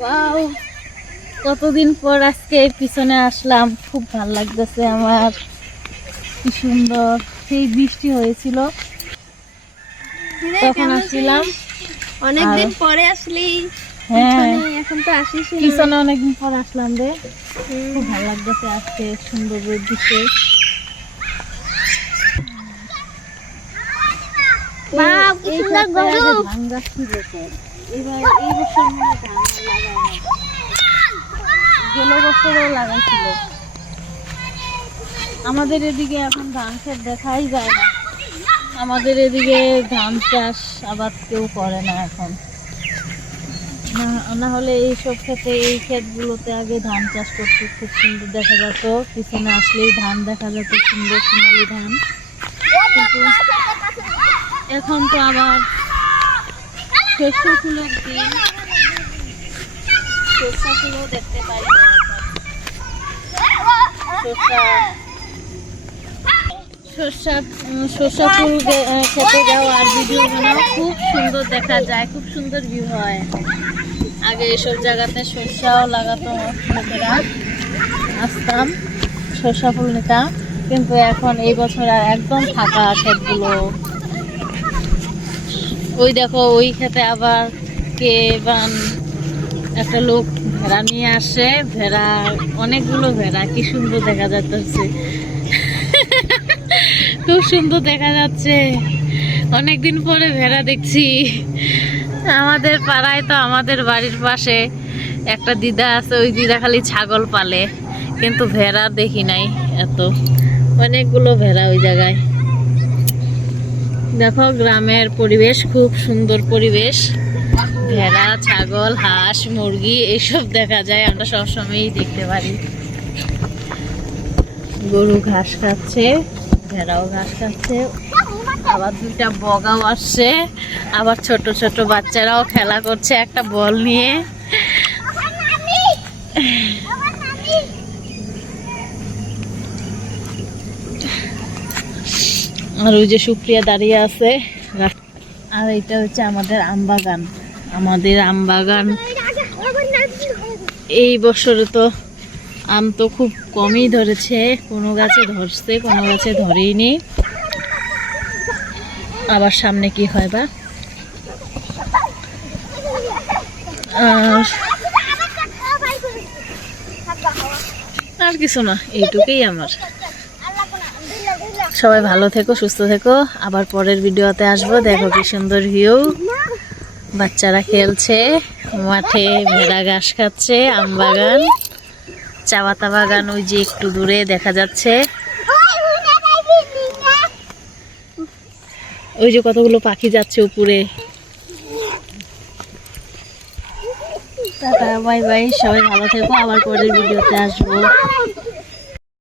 Wow কতদিন পর আজকে পিছনে আসলাম খুব ভালো লাগতেছে আমার কি সুন্দর সেই বৃষ্টি হয়েছিল। তখন আসছিলাম অনেকদিন পরে আসলি হ্যাঁ এখন তো আসিস পিছনে অনেকদিন পর আসলাম রে। খুব ভালো লাগতেছে আজকে সুন্দর রোদ দিচ্ছে এই- কি এই সুন্দর ক্ষেত্রে আগে গরু। ধান গাছ ছিল তো। এবার এই বছর মনে হয় ধান আর লাগায় না। গেল বছরও লাগাইছিল আমাদের এদিকে এখন ধান ক্ষেত দেখাই যায় না। আমাদের এদিকে ধান চাষ আবাদ কেউ করে না এখন। না- হলে এইসব ক্ষেত্রে এই ক্ষেতগুলোতে আগে ধান চাষ করতে খুব সুন্দর দেখা যেত। পিছনে আসলেই ধান দেখা যেত, সুন্দর সোনালি ধান। কিন্তু এখন তো আবার শস্য ফুলের দিন। শস্য ফুলও দেখতে পাই না। শস্যা শস্যা ফুল খেতে যাও আর ভিডিও বানাও, খুব সুন্দর দেখা যায়, খুব সুন্দর ভিউ হয়। আগে এসব জায়গাতে শস্যাও লাগাতো লোকেরা আসতাম শস্যা ফুল নিতাম, কিন্তু এখন এই বছর আর একদম ফাঁকা ক্ষেতগুলো ওই দেখো, ওই খেতে আবার কে বান একটা লোক ভেড়া নিয়ে আসে, ভেড়া, অনেকগুলো ভেড়া, কি সুন্দর দেখা যাচ্ছে। খুব সুন্দর দেখা যাচ্ছে। অনেকদিন পরে ভেড়া দেখছি। আমাদের পাড়ায় তো আমাদের বাড়ির পাশে একটা দিদা আছে, ওই দিদা খালি ছাগল পালে, কিন্তু ভেড়া দেখি নাই এত। অনেকগুলো ভেড়া ওই জায়গায়। দেখো, গ্রামের পরিবেশ, খুব সুন্দর পরিবেশ। ভেড়া, ছাগল, হাঁস, মুরগি এইসব দেখা যায়, আমরা সবসময়ই দেখতে পারি। গরু ঘাস খাচ্ছে, ভেড়াও ঘাস খাচ্ছে, আবার দুইটা বগাও আসছে, আবার ছোট ছোট বাচ্চারাও খেলা করছে একটা বল নিয়ে। আর ওই যে সুপ্রিয়া দাঁড়িয়ে আছে, আর এটা হচ্ছে আমাদের আম বাগান। আমাদের আম বাগান। এই বছরে তো আম তো খুব কমই ধরেছে। কোনো গাছে ধরছে, কোনো গাছে ধরেইনি। আবার সামনে কি হয় বা? আর কিছু না, এইটুকুই আমার। সবাই ভালো থেকো, সুস্থ থেকো। আবার পরের ভিডিওতে আসব। দেখো কি সুন্দর ভিউ খেলছে, মাঠে ভেড়া ঘাস খাচ্ছে, আম বাগান চা পাতা বাগান, ওই যে একটু দূরে দেখা যাচ্ছে। ওই যে কতগুলো পাখি যাচ্ছে উপরে। বাই বাই, সবাই ভালো থেকো, আবার পরের ভিডিওতে আসব।